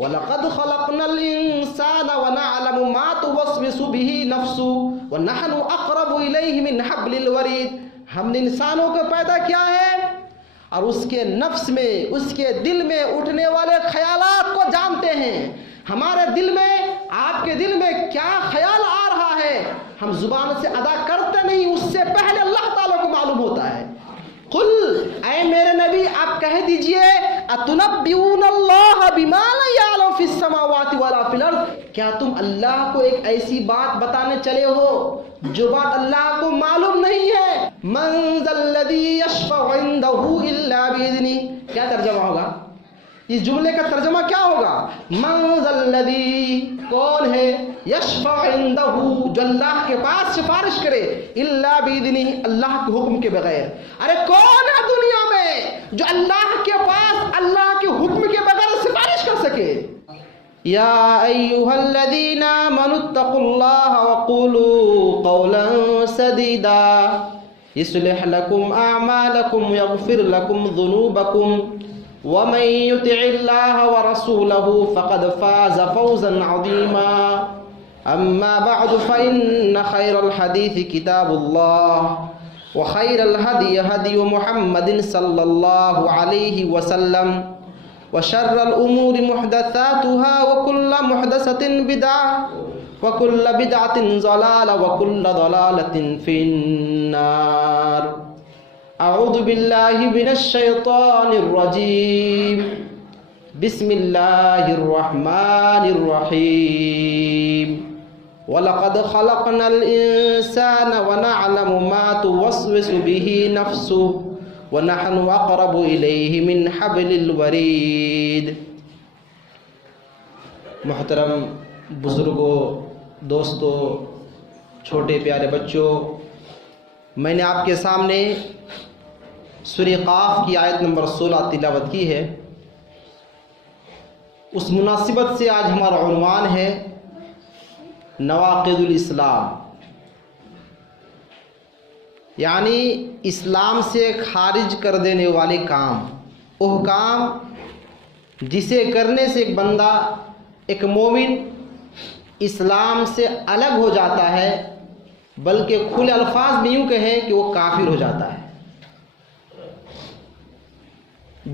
وَلَقَدْ خَلَقْنَا الْإِنسَانَ وَنَعْلَمُ مَا تُوَسْوِسُ بِهِ نَفْسُهُ وَنَحْنُ أَقْرَبُ إِلَيْهِ مِنْ حَبْلِ الْوَرِيدِ. ہم نے انسانوں کو پیدا کیا ہے اور اس کے نفس میں، اس کے دل میں اٹھنے والے خیالات کو جانتے ہیں. ہمارے دل میں، آپ کے دل میں کیا خیال آ رہا ہے ہم زبان سے ادا کرتے نہیں، اس سے پہلے اللہ تعالیٰ کو معلوم ہوتا ہے. قل، اے میرے نبی آپ کہہ دیجئے، اتنبئون اللہ بما لا یعلم فی السماوات ولا فی الارض، کیا تم اللہ کو ایک ایسی بات بتانے چلے ہو جو بات اللہ کو معلوم نہیں ہے؟ من ذا الذی یشفع عندہ الا باذنہ. کیا ترجمہ ہوگا اس جملے کا؟ ترجمہ کیا ہوگا؟ من ذا الذی، کون ہے، یشفع عندہ، جو اللہ کے پاس سفارش کرے، الا باذنہ، اللہ کے حکم کے بغیر. ارے کون ہے دنیا میں جو اللہ کے پاس اللہ کے حکم کے بغیر سفارش کر سکے؟ یا ایھا الذین آمنوا اتقوا اللہ وقولوا قولا سدیدا یصلح لکم اعمالکم یغفر لکم ذنوبکم ومن يطع الله ورسوله فقد فاز فوزا عظيما. أما بعد فإن خير الحديث كتاب الله وخير الهدي هدي محمد صلى الله عليه وسلم وشر الأمور محدثاتها وكل محدثة بدعة وكل بدعة ضلالة وكل ضلالة في النار. اعوذ باللہ من الشیطان الرجیم. بسم اللہ الرحمن الرحیم. وَلَقَدْ خَلَقْنَا الْإِنسَانَ وَنَعْلَمُ مَا تُوَسْوِسُ بِهِ نَفْسُهُ وَنَحْنُ أَقْرَبُ إِلَيْهِ مِنْ حَبْلِ الْوَرِيدِ. محترم بزرگوں، دوستوں، چھوٹے پیارے بچوں، میں نے آپ کے سامنے سورہ قاف کی آیت نمبر 16 تلاوت کی ہے. اس مناسبت سے آج ہمارا عنوان ہے نواقض الاسلام، یعنی اسلام سے خارج کر دینے والے کام، وہ کام جسے کرنے سے ایک بندہ، ایک مومن اسلام سے الگ ہو جاتا ہے، بلکہ کھلے الفاظ میں یوں کہیں کہ وہ کافر ہو جاتا ہے.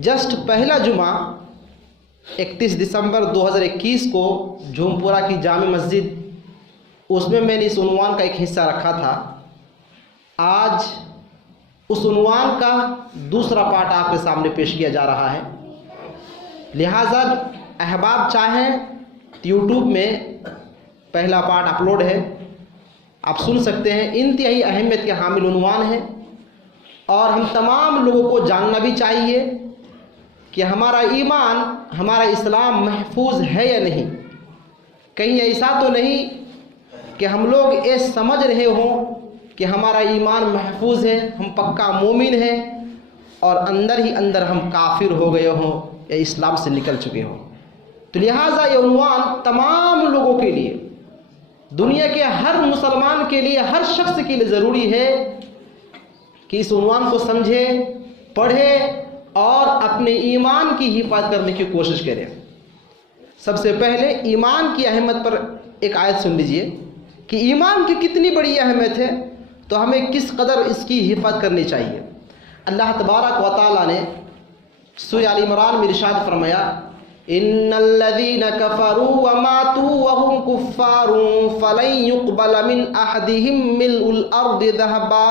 جسٹ پہلا جمعہ 31 دسمبر 2021 کو جھومپورہ کی جامع مسجد، اس میں نے اس عنوان کا ایک حصہ رکھا تھا. آج اس عنوان کا دوسرا پارٹ آپ کے سامنے پیش کیا جا رہا ہے. لہٰذا احباب چاہیں یوٹیوب میں پہلا پارٹ اپلوڈ ہے، آپ سن سکتے ہیں. انتہائی اہمیت کے حامل عنوان ہے اور ہم تمام لوگوں کو جاننا بھی چاہیے کہ ہمارا ایمان، ہمارا اسلام محفوظ ہے یا نہیں. کہیں ایسا تو نہیں کہ ہم لوگ یہ سمجھ رہے ہوں کہ ہمارا ایمان محفوظ ہے، ہم پکا مومن ہیں، اور اندر ہی اندر ہم کافر ہو گئے ہوں یا اسلام سے نکل چکے ہوں. تو لہٰذا یہ عنوان تمام لوگوں کے لیے، دنیا کے ہر مسلمان کے لیے، ہر شخص کے لیے ضروری ہے کہ اس عنوان کو سمجھے، پڑھے اور اپنے ایمان کی حفاظت کرنے کی کوشش کریں. سب سے پہلے ایمان کی اہمیت پر ایک آیت سن لیجئے کہ ایمان کی کتنی بڑی اہمیت ہے، تو ہمیں کس قدر اس کی حفاظت کرنی چاہیے. اللہ تبارک و تعالیٰ نے سورہ آل عمران میں ارشاد فرمایا، ان الذين كفروا وماتوا وهم كفار فلن يقبل من احدهم ملء الارض ذهبا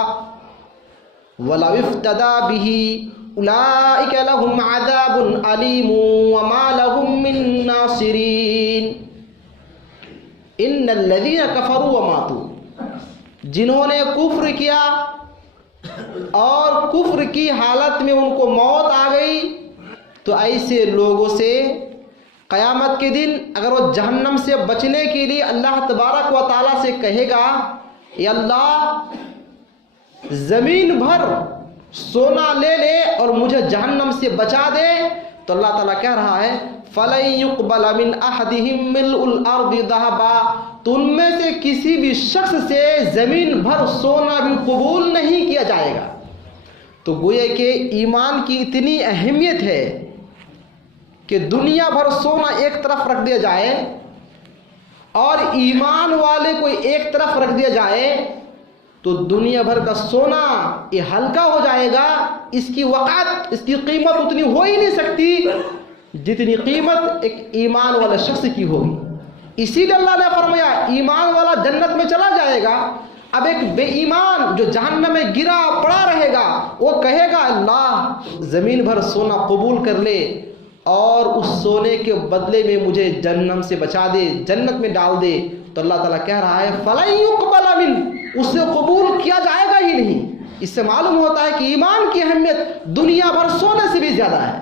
ولو افتدى به اولئك لهم عذاب اليم وما لهم من ناصرين. ان الذين كفروا وماتوا، جنہوں نے کفر کیا اور کفر کی حالت میں ان کو موت آ گئی، تو ایسے لوگوں سے قیامت کے دن اگر وہ جہنم سے بچنے کے لیے اللہ تبارک و تعالیٰ سے کہے گا، اے اللہ زمین بھر سونا لے لے اور مجھے جہنم سے بچا دے، تو اللہ تعالیٰ کہہ رہا ہے فَلَن يُقْبَلَ مِنْ أَحَدِهِمْ مِلْءُ الْأَرْضِ ذَهَبًا، تو ان میں سے کسی بھی شخص سے زمین بھر سونا بھی قبول نہیں کیا جائے گا. تو گویا کہ ایمان کی اتنی اہمیت ہے کہ دنیا بھر سونا ایک طرف رکھ دیا جائے اور ایمان والے کو ایک طرف رکھ دیا جائے تو دنیا بھر کا سونا یہ ہلکا ہو جائے گا. اس کی وقعت، اس کی قیمت اتنی ہو ہی نہیں سکتی جتنی قیمت ایک ایمان والا شخص کی ہوگی. اسی لیے اللہ نے فرمایا ایمان والا جنت میں چلا جائے گا. اب ایک بے ایمان جو جہنم میں گرا پڑا رہے گا وہ کہے گا اللہ زمین بھر سونا قبول کر لے اور اس سونے کے بدلے میں مجھے جہنم سے بچا دے، جنت میں ڈال دے. تو اللہ تعالیٰ کہہ رہا ہے فَلَن يُقْبَلَ مِنْهُ، اس سے قبول کیا جائے گا ہی نہیں. اس سے معلوم ہوتا ہے کہ ایمان کی اہمیت دنیا بھر سونے سے بھی زیادہ ہے.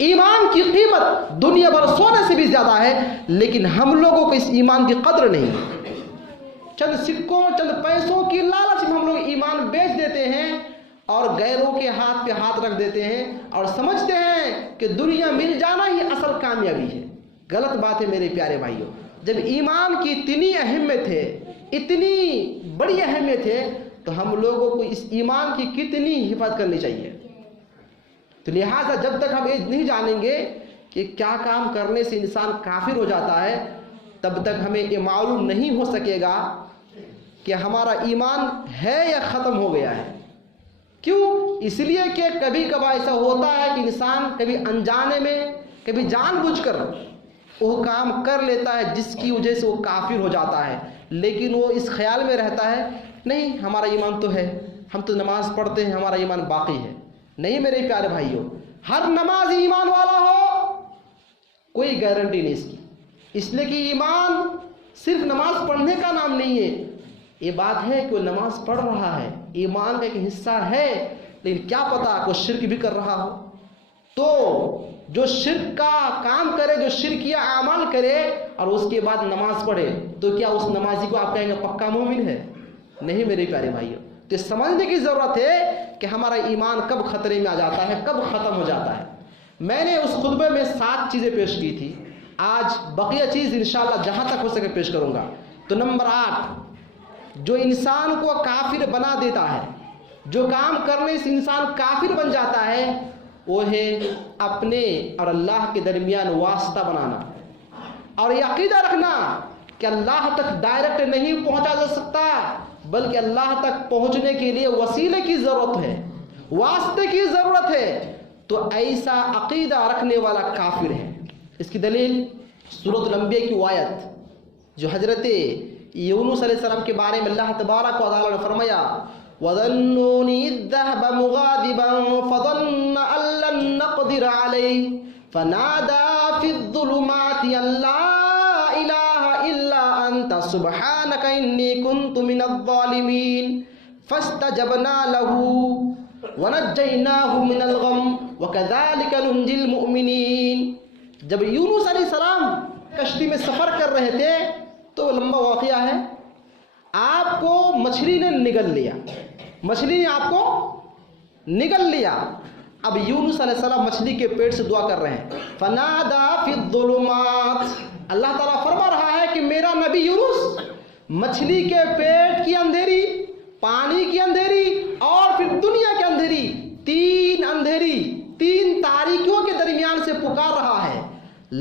ایمان کی قیمت دنیا بھر سونے سے بھی زیادہ ہے، لیکن ہم لوگوں کو اس ایمان کی قدر نہیں. چند سکوں، چند پیسوں کی لالچ میں ہم لوگ ایمان بیچ دیتے ہیں اور غیروں کے ہاتھ پہ ہاتھ رکھ دیتے ہیں اور سمجھتے ہیں کہ دنیا مل جانا ہی اصل کامیابی ہے. غلط بات ہے میرے پیارے بھائیوں. جب ایمان کی اتنی اہمیت ہے، اتنی بڑی اہمیت ہے، تو ہم لوگوں کو اس ایمان کی کتنی حفاظت کرنی چاہیے. تو لہٰذا جب تک ہم یہ نہیں جانیں گے کہ کیا کام کرنے سے انسان کافر ہو جاتا ہے، تب تک ہمیں یہ معلوم نہیں ہو سکے گا کہ ہمارا ایمان ہے یا ختم ہو گیا ہے. کیوں؟ اس لیے کہ کبھی کبھار ایسا ہوتا ہے کہ انسان کبھی انجانے میں، کبھی جان بوجھ کر وہ کام کر لیتا ہے جس کی وجہ سے وہ کافر ہو جاتا ہے، لیکن وہ اس خیال میں رہتا ہے نہیں ہمارا ایمان تو ہے، ہم تو نماز پڑھتے ہیں، ہمارا ایمان باقی ہے. نہیں میرے پیارے بھائیوں، ہر نماز ایمان والا ہو کوئی گارنٹی نہیں اس کی. اس لیے کہ ایمان صرف نماز پڑھنے کا نام نہیں ہے. یہ بات ہے کہ وہ نماز پڑھ رہا ہے، ایمان کا ایک حصہ ہے، لیکن کیا پتا کوئی شرک بھی کر رہا ہو. تو جو شرک کا کام کرے، جو شرکیہ اعمال کرے اور اس کے بعد نماز پڑھے، تو کیا اس نمازی کو آپ کہیں گے پکا مومن ہے؟ نہیں میرے پیارے بھائیوں. تو سمجھنے کی ضرورت ہے کہ ہمارا ایمان کب خطرے میں آ جاتا ہے، کب ختم ہو جاتا ہے. میں نے اس خطبے میں 7 چیزیں پیش کی تھی. آج بقیہ چیز انشاءاللہ جہاں تک ہو سکے پیش کروں گا. تو نمبر 8، جو انسان کو کافر بنا دیتا ہے، جو کام کرنے سے انسان کافر بن جاتا ہے، وہ ہے اپنے اور اللہ کے درمیان واسطہ بنانا اور یہ عقیدہ رکھنا کہ اللہ تک ڈائریکٹ نہیں پہنچا جا سکتا، بلکہ اللہ تک پہنچنے کے لیے وسیلے کی ضرورت ہے، واسطے کی ضرورت ہے. تو ایسا عقیدہ رکھنے والا کافر ہے. اس کی دلیل سورۃ الانبیاء کی آیت جو حضرت یونس علیہ السلام کے بارے میں اللہ تبارک و تعالی نے فرمایا وَظَنُّونِ إِذْ ذَهَبَ مُغَاضِبًا فَظَنَّ أَن لَّن نَّقْدِرَ عَلَيْهِ فَنَادَىٰ فِي الظُّلُمَاتِ أَن لَّا إِلَٰهَ إِلَّا أَنتَ سُبْحَانَكَ إِنِّي كُنتُ مِنَ الظَّالِمِينَ فَاسْتَجَبْنَا لَهُ وَنَجَّيْنَاهُ مِنَ الْغَمِّ وَكَذَٰلِكَ نُنجِي الْمُؤْمِنِينَ. جب یونس علیہ السلام کشتی میں سفر کر رہے تھے تو لمبا واقعہ ہے، آپ کو مچھلی نے نگل لیا، مچھلی نے آپ کو نگل لیا. اب یونس علیہ السلام مچھلی کے پیٹ سے دعا کر رہے ہیں فنادا فی الظلمات. اللہ تعالیٰ فرما رہا ہے کہ میرا نبی یونس مچھلی کے پیٹ کی اندھیری، پانی کی اندھیری اور پھر دنیا کی اندھیری، 3 اندھیری، 3 تاریکیوں کے درمیان سے پکار رہا ہے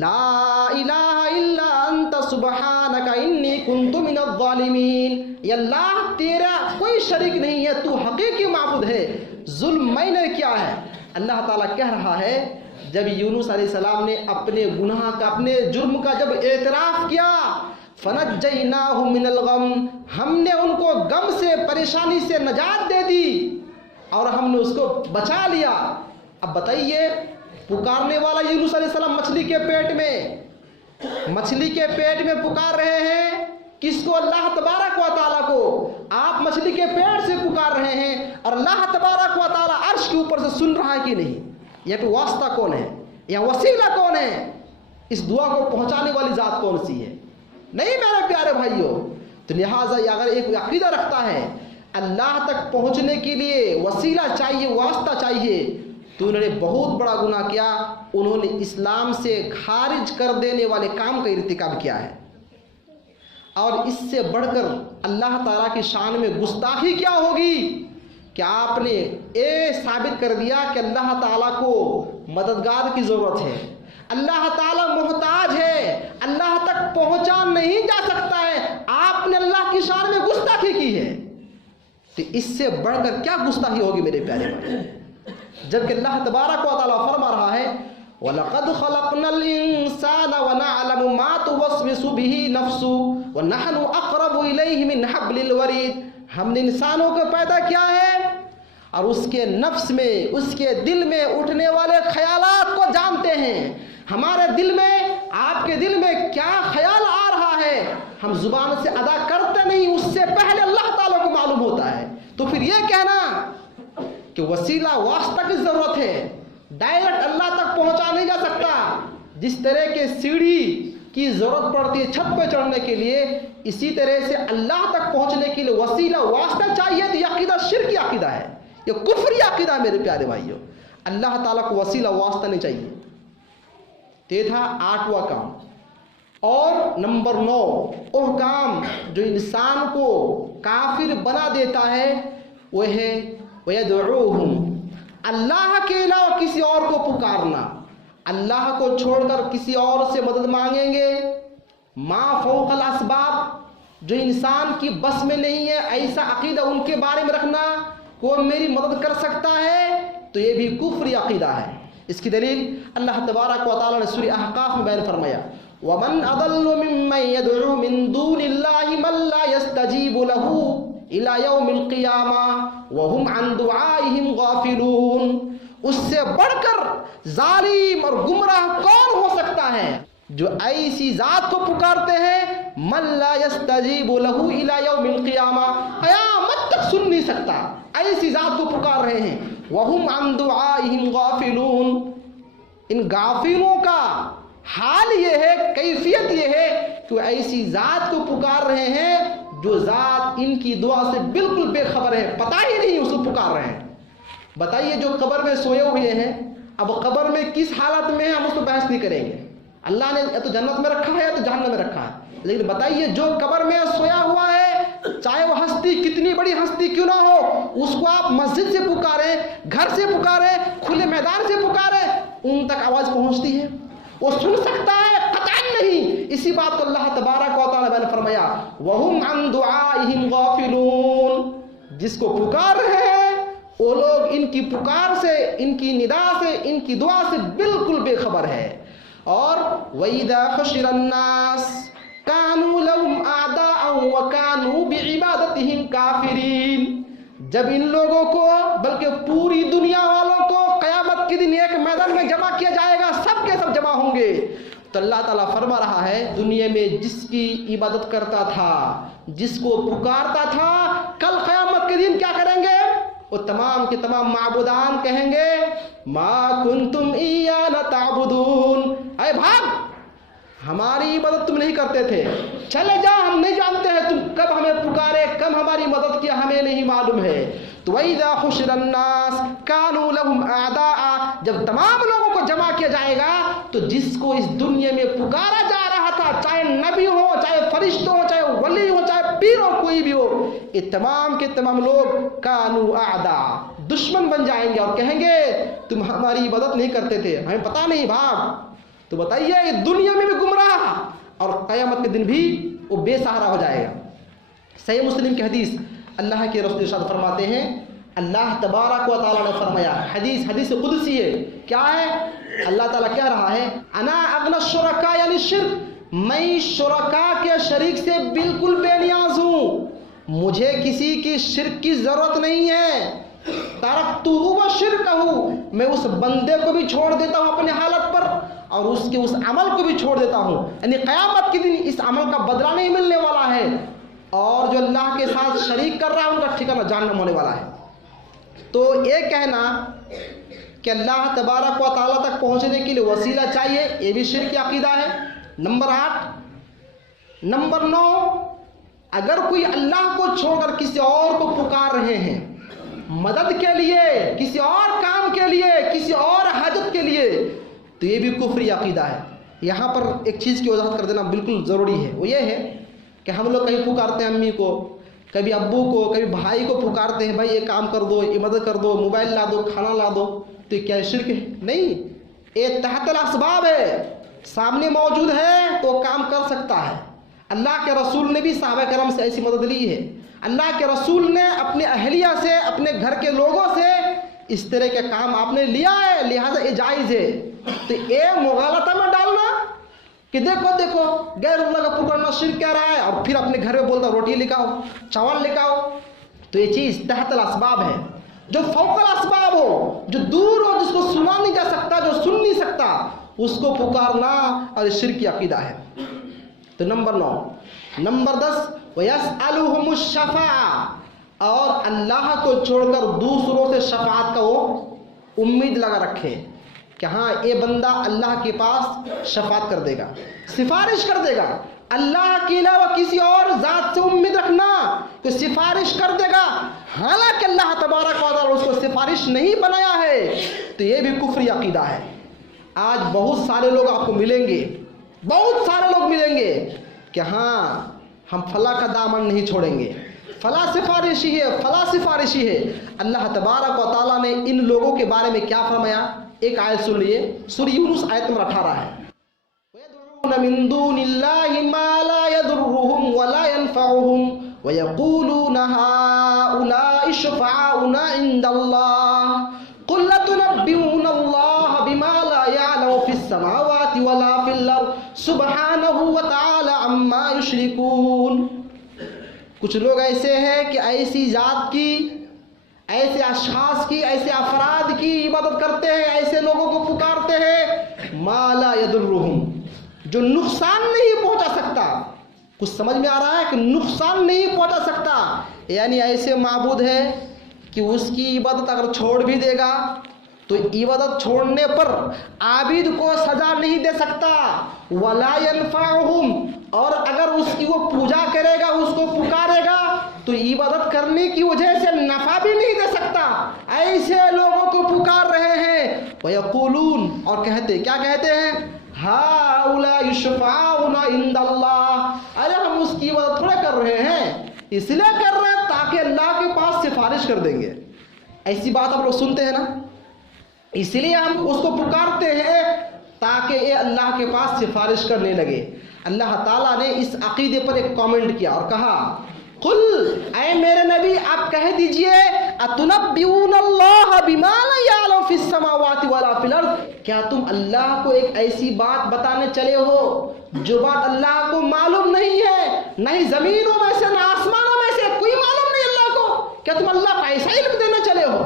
لا الہ الا انت سبحانک انی کنت من الظالمین. یا اللہ تیرا کوئی شریک نہیں ہے، تو حقیقی معبود ہے، ظلم میں نے کیا ہے. اللہ تعالیٰ کہہ رہا ہے جب یونس علیہ السلام نے اپنے گناہ کا، اپنے جرم کا جب اعتراف کیا فنجیناہ من الغم، ہم نے ان کو غم سے، پریشانی سے نجات دے دی اور ہم نے اس کو بچا لیا. اب بتائیے پکارنے والا یونس علیہ السلام مچھلی کے پیٹ میں، مچھلی کے پیٹ میں پکار رہے ہیں کس کو؟ اللہ تبارک و تعالیٰ کو. آپ مچھلی کے پیٹ سے پکار رہے ہیں اور اللہ تبارک و تعالیٰ عرش کے اوپر سے سن رہا ہے کہ نہیں. یہ پہ واسطہ کون ہے یا وسیلہ کون ہے؟ اس دعا کو پہنچانے والی ذات کون سی ہے؟ نہیں میرے پیارے بھائیوں. تو لہٰذا اگر ایک عقیدہ رکھتا ہے اللہ تک پہنچنے کے لیے وسیلہ چاہیے، واسطہ چاہیے، تو انہوں نے بہت بڑا گناہ کیا، انہوں نے اسلام سے خارج کر دینے والے کام کا ارتکاب کیا ہے. اور اس سے بڑھ کر اللہ تعالیٰ کی شان میں گستاخی کیا ہوگی کہ آپ نے یہ ثابت کر دیا کہ اللہ تعالیٰ کو مددگار کی ضرورت ہے، اللہ تعالیٰ محتاج ہے, اللہ تک پہنچا نہیں جا سکتا ہے, آپ نے اللہ کی شان میں گستاخی کی ہے, تو اس سے بڑھ کر کیا گستاخی ہوگی میرے پیارے بھائی؟ جبکہ اللہ تبارک و تعالیٰ فرما رہا ہے وَلَقَدْ خَلَقْنَا الْإِنسَانَ وَنَعْلَمُ مَا تُوَسْوِسُ بِهِ نَفْسُهُ وَنَحْنُ أَقْرَبُ إِلَيْهِ مِنْ حَبْلِ الْوَرِيدِ. ہم نے انسانوں کو پیدا کیا ہے اور اس کے نفس میں, اس کے دل میں اٹھنے والے خیالات کو جانتے ہیں. ہمارے دل میں, آپ کے دل میں کیا خیال آ رہا ہے ہم زبان سے ادا کرتے نہیں, اس سے پہلے اللہ تعالیٰ کو معلوم ہوتا ہے. تو پھر یہ کہنا کہ وسیلہ واسطہ کی ضرورت ہے, ڈائریکٹ اللہ تک پہنچا نہیں جا سکتا. جس طرح کے سیڑھی کی ضرورت پڑتی ہے چھت پہ چڑھنے کے لیے, اسی طرح سے اللہ تک پہنچنے کے لیے وسیلہ واسطہ چاہیے. تو یہ عقیدہ شرکی عقیدہ ہے, یہ کفری عقیدہ ہے میرے پیارے بھائیوں. اللہ تعالیٰ کو وسیلہ واسطہ نہیں چاہیے. یہ تھا 8واں کام. اور نمبر 9 وہ کام جو انسان کو کافر بنا دیتا ہے وہ ہے وَيَدْعُوهُمْ, اللہ کے علاوہ کسی اور کو پکارنا. اللہ کو چھوڑ کر کسی اور سے مدد مانگیں گے. ما فوق الاسباب, جو انسان کی بس میں نہیں ہے, ایسا عقیدہ ان کے بارے میں رکھنا کوئی میری مدد کر سکتا ہے, تو یہ بھی کفری عقیدہ ہے. اس کی دلیل اللہ تبارک و تعالیٰ نے سورہ احقاف میں بیان فرمایا وَمَنْ أَضَلُّ مِمَّنْ يَدْعُو مِن دُونِ اللَّهِ مَن لَّا يَسْتَجِيبُ لَهُ إِلَى يَوْمِ الْقِيَامَةِ وَهُمْ عَن دُعَائِهِمْ غَافِلُونَ. اس سے بڑھ کر ظالم اور گمراہ کون ہو سکتا ہے جو ایسی ذات کو پکارتے ہیں من لا يستجیب له الى یوم القیامہ, قیامت تک سن نہیں سکتا, ایسی ذات کو پکار رہے ہیں. وهم عن دعائهم غافلون. ان غافلوں کا حال یہ ہے, کیفیت یہ ہے کہ ایسی ذات کو پکار رہے ہیں جو ذات ان کی دعا سے بالکل بے خبر ہے, پتہ ہی نہیں اس کو پکار رہے ہیں. بتائیے جو قبر میں سوئے ہوئے ہیں, اب قبر میں کس حالت میں ہیں ہم اس کو بحث نہیں کریں گے. اللہ نے یا تو جنت میں رکھا ہے یا تو جہنم میں رکھا ہے, لیکن بتائیے جو قبر میں سویا ہوا ہے, چاہے وہ ہستی کتنی بڑی ہستی کیوں نہ ہو, اس کو آپ مسجد سے پکاریں, گھر سے پکاریں, کھلے میدان سے پکاریں, ان تک آواز پہنچتی ہے؟ وہ سن سکتا ہے؟ قطعاً نہیں. اسی بات کو اللہ تبارک و تعالیٰ نے فرمایا وَهُمْ عَن دُعَائِهِمْ غَافِلُونَ. جس کو پکار رہے ہیں وہ لوگ ان کی پکار سے, ان کی ندا سے, ان کی دعا سے بالکل بے خبر ہے. اور وَإِذَا حُشِرَ النَّاسُ كَانُوا لَهُمْ أَعْدَاءً وَكَانُوا بِعِبَادَتِهِمْ كَافِرِينَ. جب ان لوگوں کو, بلکہ پوری دنیا والوں کو قیامت کے دن ایک میدان میں جمع کیا جائے گا, سب کے سب جمع ہوں گے, تو اللہ تعالیٰ فرما رہا ہے دنیا میں جس کی عبادت کرتا تھا, جس کو پکارتا تھا, کل قیامت کے دن کیا کریں گے؟ وہ تمام کے تمام معبودان کہیں گے ما کنتم ایانا تعبدون, اے بھاگ, ہماری عبادت تم نہیں کرتے تھے, چلے جا, ہم نہیں جانتے ہیں تم کب ہمیں پکارے, کب ہماری مدد کیا, ہمیں نہیں معلوم ہے. تو وَإِذَا حُشِرَ النَّاسُ كَانُوا لَهُمْ أَعْدَاءً, جب تمام لوگوں کو جمع کیا جائے گا تو جس کو اس دنیا میں پکارا جا رہا تھا, چاہے نبی ہو, چاہے فرشتوں ہو, چاہے ولی ہو, چاہے پیر ہو, کوئی بھی ہو, یہ تمام کے تمام لوگ كَانُوا أَعْدَاءً, دشمن بن جائیں گے اور کہیں گے تم ہماری عبادت نہیں کرتے تھے, ہمیں پتہ نہیں, بھاگ. تو بتائیے یہ دنیا میں بھی گمراہ اور قیامت کے دن بھی وہ بے سہارا ہو جائے گا. صحیح مسلم کی حدیث, اللہ کے رسول ارشاد فرماتے ہیں, اللہ تبارک و تعالیٰ نے فرمایا, حدیث قدسی ہے, کیا ہے؟ اللہ تعالیٰ کہہ رہا ہے انا اغنی الشرکاء یعنی شرک, میں شرکاء کے شریک سے بالکل بے نیاز ہوں, مجھے کسی کی شرک کی ضرورت نہیں ہے. ترکتہ وشرکہ, میں اس بندے کو بھی چھوڑ دیتا ہوں اپنے حالت پر اور اس کے اس عمل کو بھی چھوڑ دیتا ہوں. یعنی قیامت کے دن اس عمل کا بدلہ نہیں ملنے والا ہے, اور جو اللہ کے ساتھ شریک کر رہا ہے ان کا ٹھکانہ جہنم ہونے والا ہے. تو یہ کہنا کہ اللہ تبارک و تعالیٰ تک پہنچنے کے لیے وسیلہ چاہیے, یہ بھی شرک عقیدہ ہے. نمبر 8. نمبر 9, اگر کوئی اللہ کو چھوڑ کر کسی اور کو پکار رہے ہیں مدد کے لیے, کسی اور کام کے لیے, کسی اور حاجت کے لیے, تو یہ بھی کفری عقیدہ ہے. یہاں پر ایک چیز کی وضاحت کر دینا بالکل ضروری ہے, وہ یہ ہے کہ ہم لوگ کہیں پکارتے ہیں امی کو, کبھی ابو کو, کبھی بھائی کو پکارتے ہیں, بھائی یہ کام کر دو, یہ مدد کر دو, موبائل لا دو, کھانا لا دو, تو کیا شرک ہے؟ نہیں, یہ تحت الاسباب ہے، سامنے موجود ہے تو کام کر سکتا ہے۔ اللہ کے رسول نے بھی صحابہ کرام سے ایسی مدد لی ہے، اللہ کے رسول نے اپنے اہلیہ سے، اپنے گھر کے لوگوں سے اس طرح کے کام آپ نے لیا ہے، لہذا یہ جائز ہے۔ تو یہ مغالطہ میں ڈالنا کہ دیکھو غیر اللہ کا پکڑنا شرک کہہ رہا ہے، اور پھر اپنے گھر میں بولتا روٹی لکھاؤ، چاول لکھاؤ، تو یہ چیز تحت الاسباب ہے۔ جو فوق الاسباب ہو، جو دور ہو، جس کو سنا نہیں جا سکتا، جو سن نہیں سکتا، اس کو پکارنا اور شرک کی عقیدہ ہے۔ تو نمبر 9۔ نمبر 10، وَيَسْأَلُهُمُ الشَّفَاعَةَ، اور اللہ کو چھوڑ کر دوسروں سے شفاعت کا وہ امید لگا رکھے کہ ہاں یہ بندہ اللہ کے پاس شفاعت کر دے گا، سفارش کر دے گا۔ اللہ کے علاوہ کسی اور ذات سے امید رکھنا کہ سفارش کر دے گا، حالانکہ اللہ تبارک و تعالیٰ اس کو سفارش نہیں بنایا ہے، تو یہ بھی کفری عقیدہ ہے۔ آج بہت سارے لوگ آپ کو ملیں گے، بہت سارے لوگ ملیں گے کہ ہاں ہم فلاں کا دامن نہیں چھوڑیں گے، فلاں سفارشی ہے، فلاں سفارشی ہے۔ اللہ تبارک و تعالیٰ نے ان لوگوں کے بارے میں کیا فرمایا؟ ایک آیت سن لیے، سورہ یونس آیت نمبر 18 ہے۔ وَيَدْعُونَ مِن دُونِ اللَّهِ مَا لَا يَضُرُّهُمْ وَلَا يَنفَعُهُمْ وَيَقُولُونَ هَٰؤُلَاءِ شُفَعَاؤُنَا عِندَ اللَّهِ قُل لَّتُنَبِّئُونَ اللَّهَ بِمَا لَا يَعْلَمُ فِي السَّمَاوَاتِ وَلَا فِي الْأَرْضِ سُبْحَانَهُ وَتَعَالَىٰ عَمَّا يُشْرِكُونَ۔ کچھ لوگ ایسے ہیں کہ ایسی ذات کی، ایسے اشخاص کی، ایسے افراد کی عبادت کرتے ہیں، ایسے لوگوں کو پکارتے ہیں ما لا يضرهم، جو نقصان نہیں پہنچا سکتا۔ کچھ سمجھ میں آ رہا ہے کہ نقصان نہیں پہنچا سکتا، یعنی ایسے معبود ہے کہ اس کی عبادت اگر چھوڑ بھی دے گا تو عبادت چھوڑنے پر عابد کو سزا نہیں دے سکتا، ولا ينفعهم، اور اگر اس کی وہ پوجا کرے گا، اس کو پکارے گا تو عبادت کرنے کی وجہ سے نفع بھی نہیں دے سکتا۔ ایسے لوگوں کو پکار رہے ہیں، وَيَقُولُونَ، اور کہتے کیا کہتے ہیں؟ هَٰؤُلَاءِ شُفَعَاؤُنَا عِندَ اللَّهِ، ارے ہم اس کی عبادت تھوڑے کر رہے ہیں، اس لیے کر رہے ہیں تاکہ اللہ کے پاس سفارش کر دیں گے۔ ایسی بات آپ لوگ سنتے ہیں نا، اس لیے ہم اس کو پکارتے ہیں تاکہ یہ اللہ کے پاس سفارش کرنے لگے۔ اللہ تعالیٰ نے اس عقیدے پر ایک کامنٹ کیا اور کہا قل، اے میرے نبی آپ کہہ دیجئے اتنبئون اللہ بما لا یعلم فی السماوات ولا فی الارض، کیا تم اللہ کو ایک ایسی بات بتانے چلے ہو جو بات اللہ کو معلوم نہیں ہے، نہ ہی زمینوں میں سے نہ آسمانوں میں سے کوئی معلوم نہیں اللہ کو، کیا تم اللہ کو ایسا علم دینے چلے ہو؟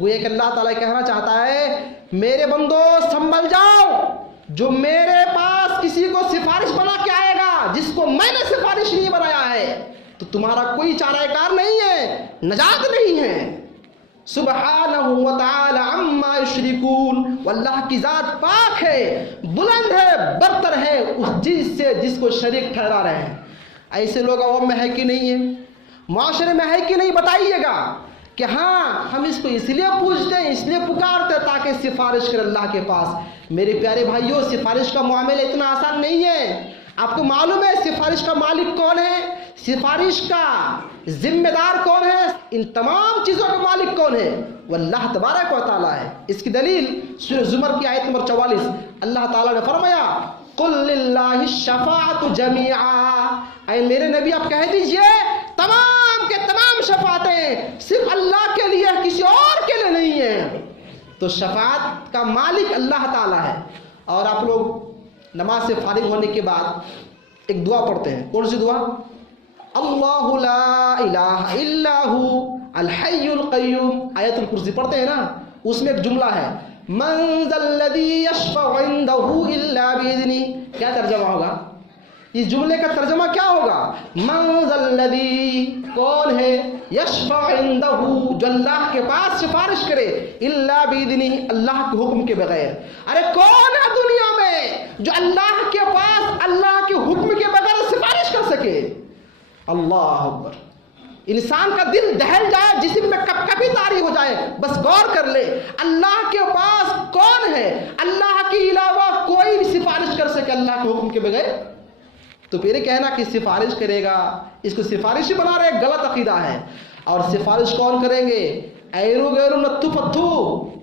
گویا کہ اللہ تعالیٰ کہنا چاہتا ہے میرے بندو سنبھل جاؤ، جو میرے پاس کسی کو سفارش بنا کے آئے گا جس کو میں نے سفارش نہیں بنایا ہے تو تمہارا کوئی چارہ کار نہیں ہے، نجات نہیں ہے۔ سبحانہ وتعالی عما یشرکون، واللہ کی ذات پاک ہے، بلند ہے، برتر ہے اس چیز سے جس کو شریک ٹھہرا رہے ہیں۔ ایسے لوگ عوام میں ہے کہ نہیں ہے، معاشرے میں ہے کہ نہیں؟ بتائیے گا کہ ہاں ہم اس کو اس لیے پوچھتے ہیں، اس لیے پکارتے ہیں تاکہ سفارش کرے اللہ کے پاس۔ میرے پیارے بھائیوں، سفارش کا معاملہ اتنا آسان نہیں ہے۔ آپ کو معلوم ہے سفارش کا مالک کون ہے، سفارش کا ذمہ دار کون ہے، ان تمام چیزوں کا مالک کون ہے؟ وہ اللہ تبارک و تعالیٰ ہے۔ اس کی دلیل سورہ زمر کی آیت نمبر 44، اللہ تعالیٰ نے فرمایا قل للہ الشفاعۃ جمیعا، اے میرے نبی آپ کہہ دیجئے تمام کے تمام شفاعتیں صرف اللہ کے لیے، کسی اور کے لیے نہیں ہیں۔ تو شفاعت کا مالک اللہ تعالیٰ ہے۔ اور آپ لوگ نماز سے فارغ ہونے کے بعد ایک دعا پڑھتے ہیں، کون سی دعا؟ اللہ لا الہ الا ہو الحی القیوم، آیت الکرسی پڑھتے ہیں نا، اس میں ایک جملہ ہے من ذا الذی یشفع عندہ الا باذنہ، کیا ترجمہ ہوگا؟ اس جملے کا ترجمہ کیا ہوگا؟ من ذا الذی، کون ہے، یشفع عندہ، جو اللہ کے پاس سفارش کرے، الا باذنہ، اللہ کے حکم کے بغیر۔ ارے کون ہے دنیا میں جو اللہ کے پاس اللہ کے حکم کے بغیر سفارش کر سکے؟ اللہ اکبر۔ انسان کا دل دہل جائے، جسم میں کب کبھی طاری ہو جائے، بس غور کر لے اللہ کے پاس کون ہے، اللہ کے علاوہ کوئی بھی سفارش کر سکے اللہ کے حکم کے بغیر؟ تو پھر کہنا کہ سفارش کرے گا، اس کو سفارشی بنا رہے، غلط عقیدہ ہے۔ اور سفارش کون کریں گے؟ ایرو غیرو نتھو پتھو،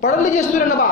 پڑھ لیجئے سورہ نبا،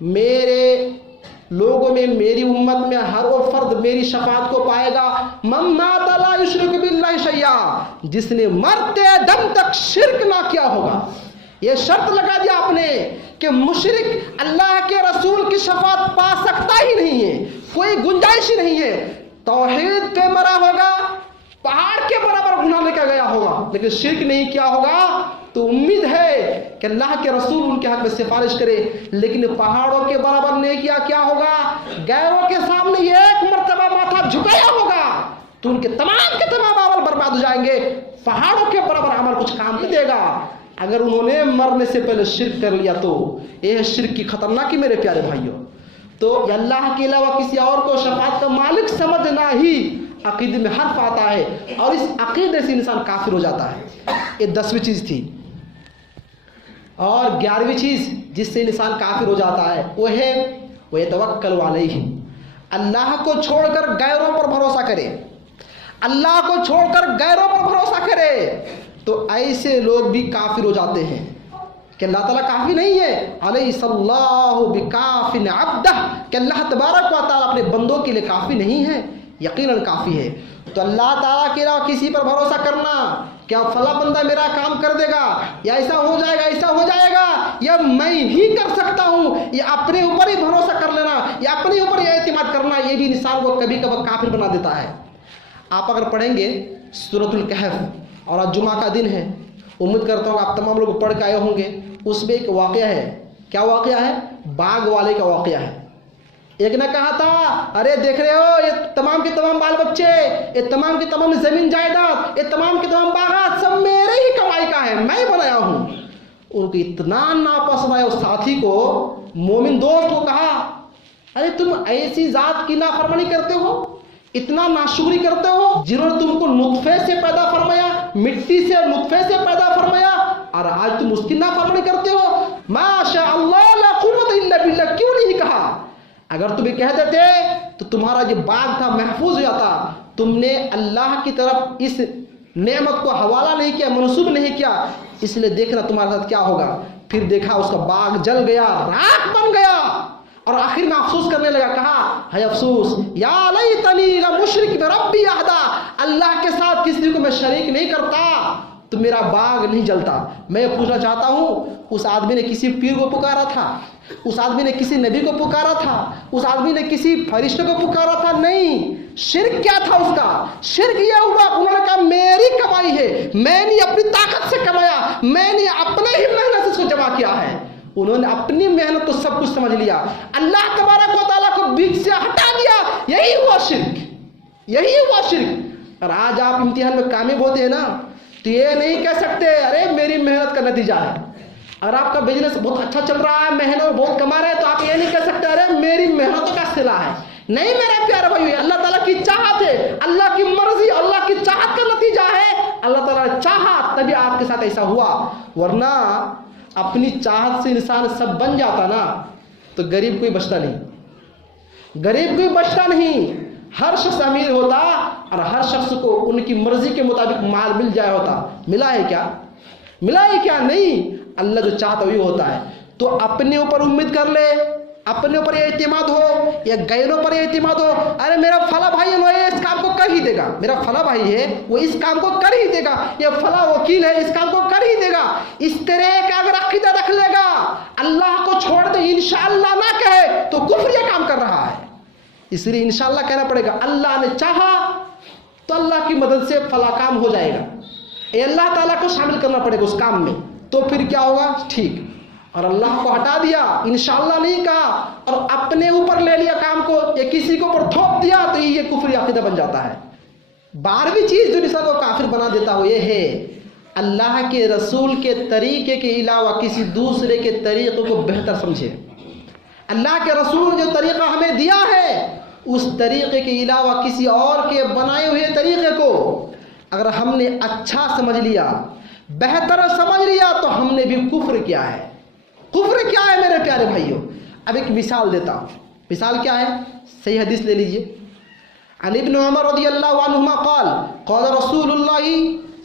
میرے لوگوں میں میری امت میں ہر وہ فرد میری شفاعت کو پائے گا من مات لا یشرک باللہ شیئا، جس نے مرتے دم تک شرک نہ کیا ہوگا۔ یہ شرط لگا دیا آپ نے کہ مشرک اللہ کے رسول کی شفاعت پا سکتا ہی نہیں ہے، کوئی گنجائش ہی نہیں ہے۔ توحید پہ مرا ہوگا، پہاڑ کے برابر گناہ لے کے گیا ہوگا، لیکن شرک نہیں کیا ہوگا تو امید ہے کہ اللہ کے رسول ان کے حق میں سفارش کرے۔ لیکن پہاڑوں کے برابر نہیں کیا ہوگا، غیروں کے سامنے ایک مرتبہ ماتھا جھکایا ہوگا تو ان کے تمام عمل برباد ہو جائیں گے۔ پہاڑوں کے برابر عمل کچھ کام نہیں دے گا اگر انہوں نے مرنے سے پہلے شرک کر لیا تو۔ یہ ہے شرک کی خطرناکی میرے پیارے بھائیوں۔ تو اللہ کے علاوہ کسی اور کو شفاعت کا مالک سمجھنا ہی عقیدے میں حرف آتا ہے، اور اس عقیدے سے انسان کافر ہو جاتا ہے۔ یہ 10ویں چیز تھی۔ اور 11ویں چیز جس سے انسان کافر ہو جاتا ہے وہ ہے وَيَتَوَكَّلُ عَلَيْهِ، اللہ کو چھوڑ کر غیروں پر بھروسہ کرے۔ اللہ کو چھوڑ کر غیروں پر بھروسہ کرے تو ایسے لوگ بھی کافر ہو جاتے ہیں کہ اللہ تعالیٰ کافی نہیں ہے۔ علیہ اللہ بکاف عبدہ، کہ اللہ تبارک و تعالیٰ اپنے بندوں کے لیے کافی نہیں ہے، یقیناً کافی ہے۔ تو اللہ تعالیٰ کے علاوہ کسی پر بھروسہ کرنا، کیا فلاں بندہ میرا کام کر دے گا، یا ایسا ہو جائے گا ایسا ہو جائے گا، یا میں ہی کر سکتا ہوں، یا اپنے اوپر ہی بھروسہ کر لینا، یا اپنے اوپر ہی اعتماد کرنا، یہ بھی انسان کو کبھی کبھی کافر بنا دیتا ہے۔ آپ اگر پڑھیں گے سورۃ الکہف، اور آج جمعہ کا دن ہے، امید کرتا ہوں آپ تمام لوگ پڑھ کے آئے ہوں گے، اس میں ایک واقعہ ہے۔ کیا واقعہ ہے؟ باغ والے کا واقعہ ہے۔ ایک نے کہا تھا ارے دیکھ رہے ہو یہ تمام کے تمام بال بچے، یہ تمام کی تمام زمین جائیداد، یہ تمام کے تمام باغات سب میرے ہی کمائی کا ہے، میں بنایا ہوں۔ ان کو اتنا ناپسند آیا اس ساتھی کو، مومن دوست کو کہا ارے تم ایسی ذات کی نافرمانی کرتے ہو، اتنا ناشکری کرتے ہو جنہوں نے تم کو نطفے سے پیدا فرمایا، مٹی سے نطفے سے پیدا فرمایا، اور آج تم اس کی نافرمانی کرتے ہو۔ ما شاء اللہ لا قوت الا باللہ، کیوں نہیں کہا؟ اگر تم یہ کہہ دیتے تو تمہارا جو باغ تھا محفوظ ہو جاتا۔ تم نے اللہ کی طرف اس نعمت کو حوالہ نہیں کیا، منسوب نہیں کیا، اس لیے دیکھنا تمہارے ساتھ کیا ہوگا۔ پھر دیکھا اس کا باغ جل گیا، راکھ بن گیا، اور آخر میں افسوس کرنے لگا، کہا ہے افسوس یا لیتنی لم اشرک بربی احدا، اللہ کے ساتھ کسی کو میں شریک نہیں کرتا تو میرا باغ نہیں جلتا۔ میں پوچھنا چاہتا ہوں، اس آدمی نے کسی پیر کو پکارا تھا، اس آدمی نے کسی نبی کو پکارا تھا، اس آدمی نے کسی فرشتے کو پکارا تھا؟ نہیں۔ شرک کیا تھا اس کا؟ شرک یہ ہوا انہوں نے کہا میری کمائی ہے، میں نے اپنی طاقت سے کمایا، میں نے اپنے ہی محنت سے اس کو جمع کیا ہے۔ انہوں نے اپنی محنت تو سب کچھ سمجھ لیا، اللہ تبارک و تعالیٰ کو بیچ سے ہٹا دیا، یہی ہوا شرک، یہی ہوا شرک۔ اور آج آپ امتحان میں کامیاب ہوتے ہیں نا تو یہ نہیں کہہ سکتے ارے میری محنت کا نتیجہ ہے۔ اگر آپ کا بزنس بہت اچھا چل رہا ہے، محنت بہت کما رہے ہیں، تو آپ یہ نہیں کہہ سکتے ارے میری محنتوں کا صلہ ہے۔ نہیں میرے پیارے بھائی، اللہ تعالیٰ کی چاہت ہے، اللہ کی مرضی، اللہ کی چاہت کا نتیجہ ہے۔ اللہ تعالیٰ نے چاہا تبھی آپ کے ساتھ ایسا ہوا، ورنہ اپنی چاہت سے انسان سب بن جاتا نا تو غریب کوئی بچتا نہیں، غریب کوئی بچتا نہیں۔ ہر شخص امیر ہوتا اور ہر شخص کو ان کی مرضی کے مطابق مال مل جائے ہوتا۔ ملا ہے کیا؟ ملا ہے کیا؟ نہیں۔ اللہ جو چاہتا وہی ہوتا ہے۔ تو اپنے اوپر امید کر لے، اپنے اوپر یہ اعتماد ہو یا غیروں پر یہ اعتماد ہو، ارے میرا فلاں بھائی ہے اس کام کو کر ہی دے گا، میرا فلاں بھائی ہے وہ اس کام کو کر ہی دے گا، یا فلاں وکیل ہے اس کام کو کر ہی دے گا، اس طرح کا اگر عقیدہ رکھ لے گا، اللہ کو چھوڑ دے انشاءاللہ نہ کہے تو کفر یہ کام کر رہا ہے۔ اس لیے انشاءاللہ کہنا پڑے گا، اللہ نے چاہا تو اللہ کی مدد سے فلاں کام ہو جائے گا، یہ اللہ تعالیٰ کو شامل کرنا پڑے گا اس کام میں، تو پھر کیا ہوگا؟ ٹھیک۔ اور اللہ کو ہٹا دیا، انشاءاللہ نہیں کہا، اور اپنے اوپر لے لیا کام کو یا کسی کو اوپر تھوپ دیا تو یہ کفری عقیدہ بن جاتا ہے۔ 12ویں چیز جو انسان کو کافر بنا دیتا وہ یہ ہے اللہ کے رسول کے طریقے کے علاوہ کسی دوسرے کے طریقے کو بہتر سمجھے۔ اللہ کے رسول جو طریقہ ہمیں دیا ہے اس طریقے کے علاوہ کسی اور کے بنائے ہوئے طریقے کو اگر ہم نے اچھا سمجھ لیا، بہتر سمجھ لیا تو ہم نے بھی کفر کیا ہے۔ کفر کیا ہے میرے پیارے بھائیوں؟ اب ایک مثال دیتا ہوں۔ مثال کیا ہے؟ صحیح حدیث لے لیجئے۔ عن ابن عمر رضی اللہ عنہما قال قال رسول اللہ